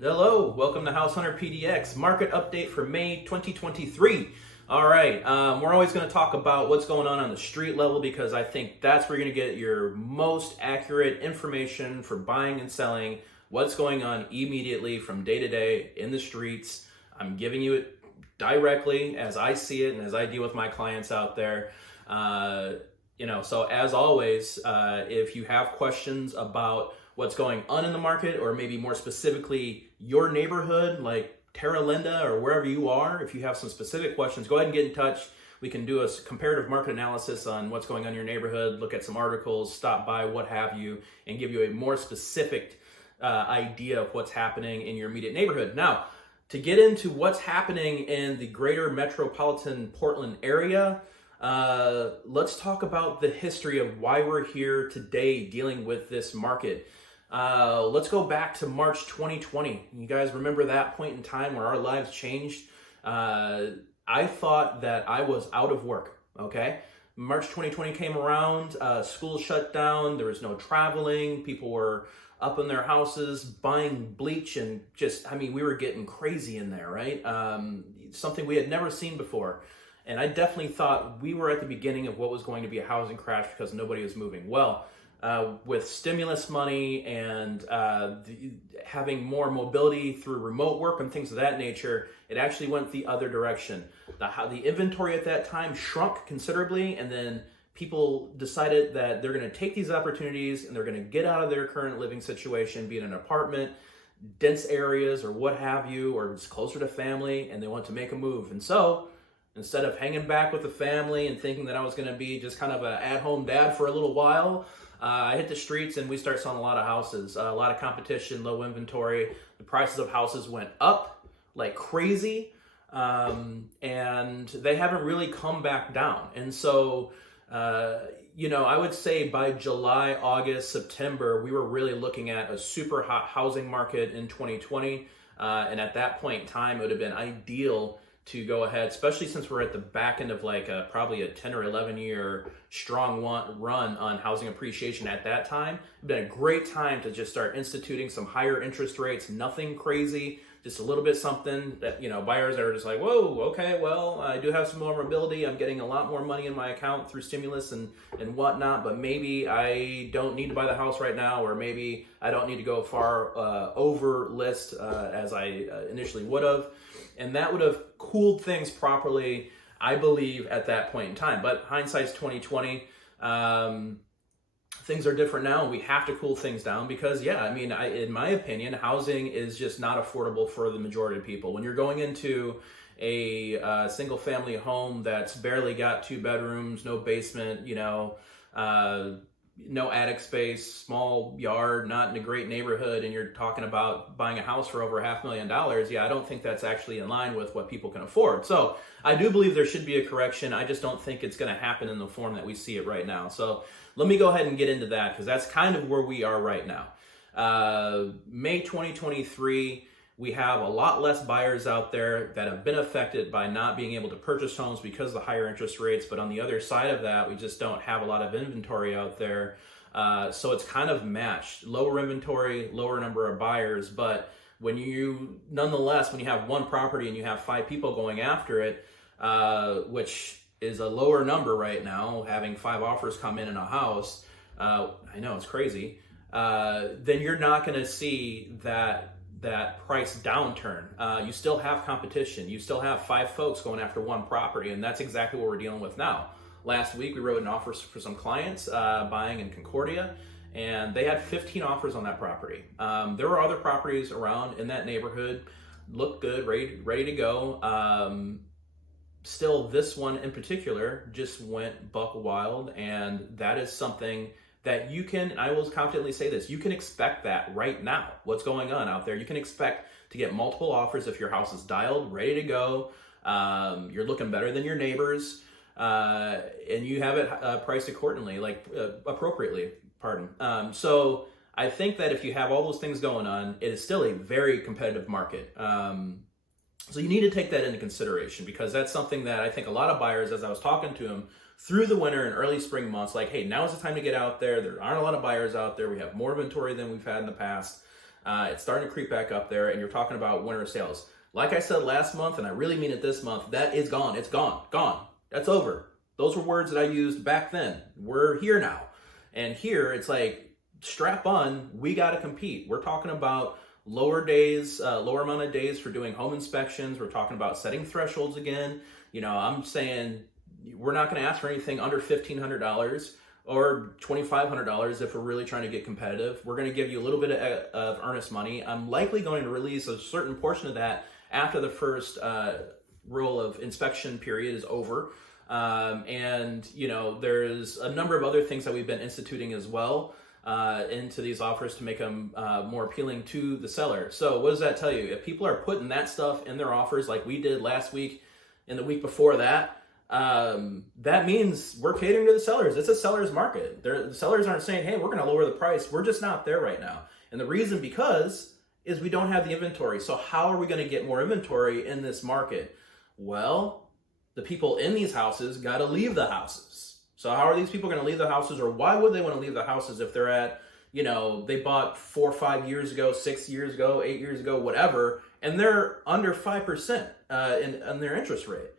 Hello, welcome to House Hunter PDX market update for May 2023. All right, we're always going to talk about what's going on the street level because I think that's where you're going to get your most accurate information for buying and selling, what's going on immediately from day to day in the streets. I'm giving you it directly as I see it and as I deal with my clients out there. So as always, if you have questions about what's going on in the market, or maybe more specifically your neighborhood, like Terra Linda or wherever you are, if you have some specific questions, go ahead and get in touch. We can do a comparative market analysis on what's going on in your neighborhood, look at some articles, stop by, what have you, and give you a more specific idea of what's happening in your immediate neighborhood. Now, to get into what's happening in the greater metropolitan Portland area, let's talk about the history of why we're here today dealing with this market. Let's go back to March 2020. You guys remember that point in time where our lives changed? I thought that I was out of work, okay? March 2020 came around, school shut down, there was no traveling, people were up in their houses buying bleach and we were getting crazy in there, right? Something we had never seen before. And I definitely thought we were at the beginning of what was going to be a housing crash because nobody was moving. Well, with stimulus money and having more mobility through remote work and things of that nature, it actually went the other direction. The inventory at that time shrunk considerably, and then people decided that they're going to take these opportunities and they're going to get out of their current living situation, be it an apartment, dense areas, or what have you, or just closer to family, and they want to make a move. And so, instead of hanging back with the family and thinking that I was going to be just kind of an at-home dad for a little while, I hit the streets and we started selling a lot of houses, a lot of competition, low inventory. The prices of houses went up like crazy, and they haven't really come back down. And so, I would say by July, August, September, we were really looking at a super hot housing market in 2020. And at that point in time, it would have been ideal to go ahead, especially since we're at the back end of probably a 10 or 11 year strong run on housing appreciation at that time. It's been a great time to just start instituting some higher interest rates, nothing crazy, just a little bit something that, buyers are just like, whoa, okay, well, I do have some more mobility. I'm getting a lot more money in my account through stimulus and whatnot, but maybe I don't need to buy the house right now, or maybe I don't need to go far over list as I initially would have. And that would have cooled things properly, I believe, at that point in time. But hindsight's 2020. Things are different now. We have to cool things down because, in my opinion, housing is just not affordable for the majority of people. When you're going into a single-family home that's barely got 2 bedrooms, no basement, no attic space, small yard, not in a great neighborhood, and you're talking about buying a house for over $500,000, I don't think that's actually in line with what people can afford. So I do believe there should be a correction. I just don't think it's going to happen in the form that we see it right now. So let me go ahead and get into that because that's kind of where we are right now. May 2023, we have a lot less buyers out there that have been affected by not being able to purchase homes because of the higher interest rates. But on the other side of that, we just don't have a lot of inventory out there. So it's kind of matched. Lower inventory, lower number of buyers. But when you have one property and you have 5 people going after it, which is a lower number right now, having 5 offers come in a house, I know it's crazy, then you're not going to see that price downturn. You still have competition. You still have 5 folks going after one property, and that's exactly what we're dealing with now. Last week, we wrote an offer for some clients buying in Concordia, and they had 15 offers on that property. There were other properties around in that neighborhood, looked good, ready to go. Still, this one in particular just went buck wild, and that is something that you can, and I will confidently say this, you can expect that right now. What's going on out there? You can expect to get multiple offers if your house is dialed, ready to go. You're looking better than your neighbors, and you have it priced accordingly, appropriately, pardon. So I think that if you have all those things going on, it is still a very competitive market. So you need to take that into consideration because that's something that I think a lot of buyers, as I was talking to them, through the winter and early spring months, hey, now is the time to get out there. There aren't a lot of buyers out there. We have more inventory than we've had in the past. It's starting to creep back up there, and you're talking about winter sales. Like I said last month, and I really mean it this month, that is gone. It's gone. That's over. Those were words that I used back then. We're here now. And here, it's like, strap on, we got to compete. We're talking about lower amount of days for doing home inspections. We're talking about setting thresholds again. I'm saying we're not going to ask for anything under $1,500 or $2,500 if we're really trying to get competitive. We're going to give you a little bit of earnest money. I'm likely going to release a certain portion of that after the first roll of inspection period is over. There's a number of other things that we've been instituting as well into these offers to make them more appealing to the seller. So what does that tell you? If people are putting that stuff in their offers like we did last week and the week before that, that means we're catering to the sellers. It's a seller's market. The sellers aren't saying, hey, we're going to lower the price. We're just not there right now. And the reason is we don't have the inventory. So how are we going to get more inventory in this market? Well, the people in these houses got to leave the houses. So how are these people going to leave the houses, or why would they want to leave the houses if they're at, they bought 4 or 5 years ago, 6 years ago, 8 years ago, whatever, and they're under 5% in their interest rate.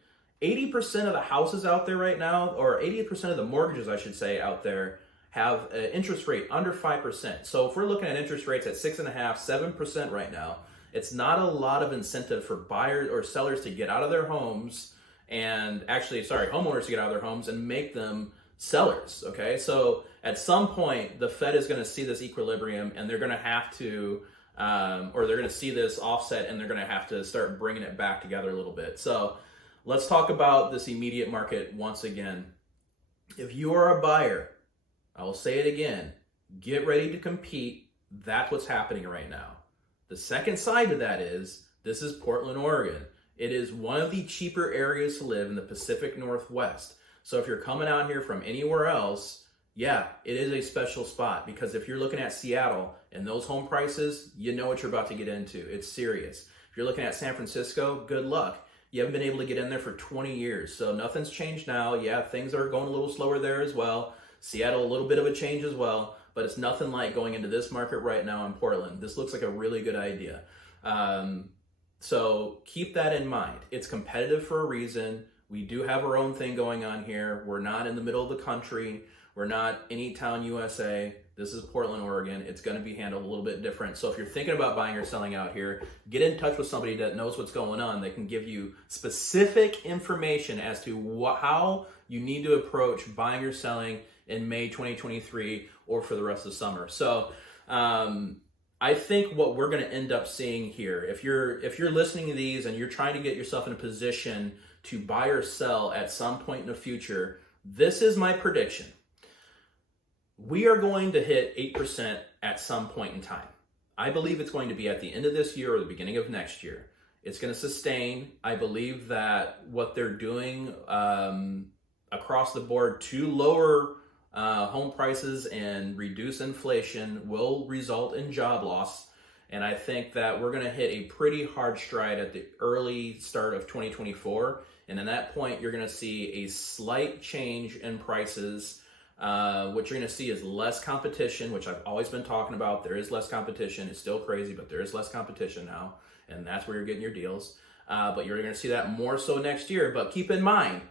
80% of the houses out there right now, or 80% of the mortgages, I should say, out there have an interest rate under 5%. So if we're looking at interest rates at 6.5%, 7% right now, it's not a lot of incentive for buyers or sellers to get out of their homes homeowners to get out of their homes and make them sellers, okay? So at some point, the Fed is going to see this equilibrium, and they're going to have to, or they're going to see this offset, and they're going to have to start bringing it back together a little bit. So let's talk about this immediate market once again. If you are a buyer, I will say it again, get ready to compete. That's what's happening right now. The second side of that is, this is Portland, Oregon. It is one of the cheaper areas to live in the Pacific Northwest. So if you're coming out here from anywhere else, yeah, it is a special spot, because if you're looking at Seattle and those home prices, you know what you're about to get into. It's serious. If you're looking at San Francisco, good luck. You haven't been able to get in there for 20 years, so nothing's changed now. Yeah, things are going a little slower there as well. Seattle, a little bit of a change as well, but it's nothing like going into this market right now in Portland. This looks like a really good idea. So keep that in mind. It's competitive for a reason. We do have our own thing going on here. We're not in the middle of the country. We're not Anytown, USA. This is Portland, Oregon. It's going to be handled a little bit different. So if you're thinking about buying or selling out here, get in touch with somebody that knows what's going on. They can give you specific information as to how you need to approach buying or selling in May 2023 or for the rest of the summer. So I think what we're going to end up seeing here, if you're listening to these and you're trying to get yourself in a position to buy or sell at some point in the future, this is my prediction. We are going to hit 8% at some point in time. I believe it's going to be at the end of this year or the beginning of next year. It's going to sustain. I believe that what they're doing across the board to lower home prices and reduce inflation will result in job loss. And I think that we're going to hit a pretty hard stride at the early start of 2024. And at that point, you're going to see a slight change in prices. What you're going to see is less competition, which I've always been talking about. There is less competition. It's still crazy, but there is less competition now. And that's where you're getting your deals. But you're going to see that more so next year. But keep in mind,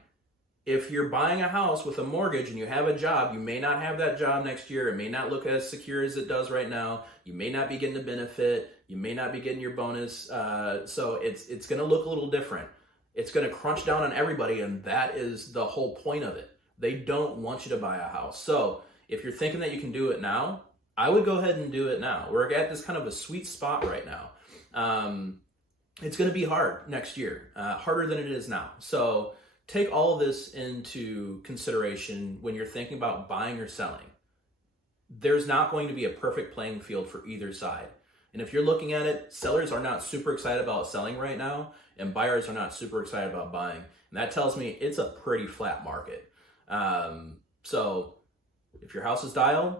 if you're buying a house with a mortgage and you have a job, you may not have that job next year. It may not look as secure as it does right now. You may not be getting a benefit. You may not be getting your bonus. So it's going to look a little different. It's going to crunch down on everybody, and that is the whole point of it. They don't want you to buy a house. So if you're thinking that you can do it now, I would go ahead and do it now. We're at this kind of a sweet spot right now. It's going to be hard next year, harder than it is now. So take all of this into consideration when you're thinking about buying or selling. There's not going to be a perfect playing field for either side. And if you're looking at it, sellers are not super excited about selling right now, and buyers are not super excited about buying. And that tells me it's a pretty flat market. So if your house is dialed,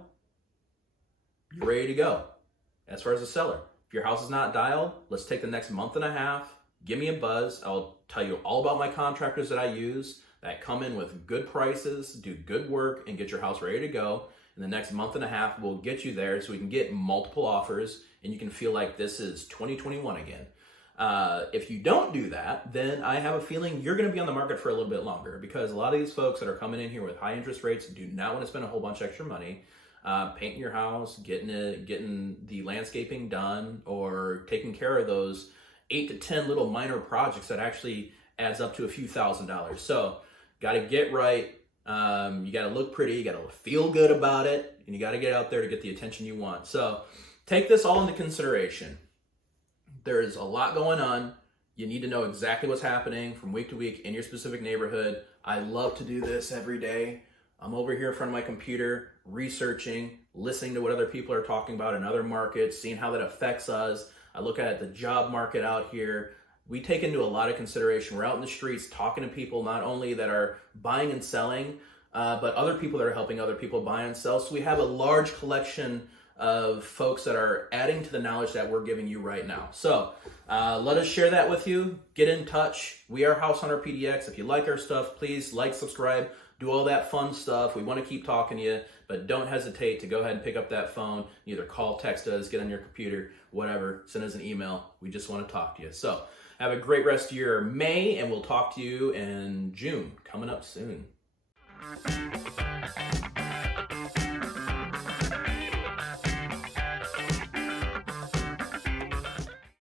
you're ready to go. As far as a seller, if your house is not dialed, let's take the next month and a half. Give me a buzz. I'll tell you all about my contractors that I use that come in with good prices, do good work, and get your house ready to go. in the next month and a half, we'll get you there so we can get multiple offers and you can feel like this is 2021 again. If you don't do that, then I have a feeling you're going to be on the market for a little bit longer, because a lot of these folks that are coming in here with high interest rates do not want to spend a whole bunch of extra money painting your house, getting the landscaping done, or taking care of those 8 to 10 little minor projects that actually adds up to a few $1,000s. So got to get right. You got to look pretty, you got to feel good about it, and you got to get out there to get the attention you want. So take this all into consideration. There's a lot going on. You need to know exactly what's happening from week to week in your specific neighborhood. I love to do this every day. I'm over here in front of my computer, researching, listening to what other people are talking about in other markets, seeing how that affects us. I look at the job market out here. We take into a lot of consideration. We're out in the streets talking to people not only that are buying and selling, but other people that are helping other people buy and sell. So we have a large collection of folks that are adding to the knowledge that we're giving you right now. So let us share that with you. Get in touch. We are House Hunter PDX. If you like our stuff, please like, subscribe, do all that fun stuff. We want to keep talking to you, but don't hesitate to go ahead and pick up that phone. Either call, text us, get on your computer, whatever. Send us an email. We just want to talk to you. So have a great rest of your May, and we'll talk to you in June, coming up soon.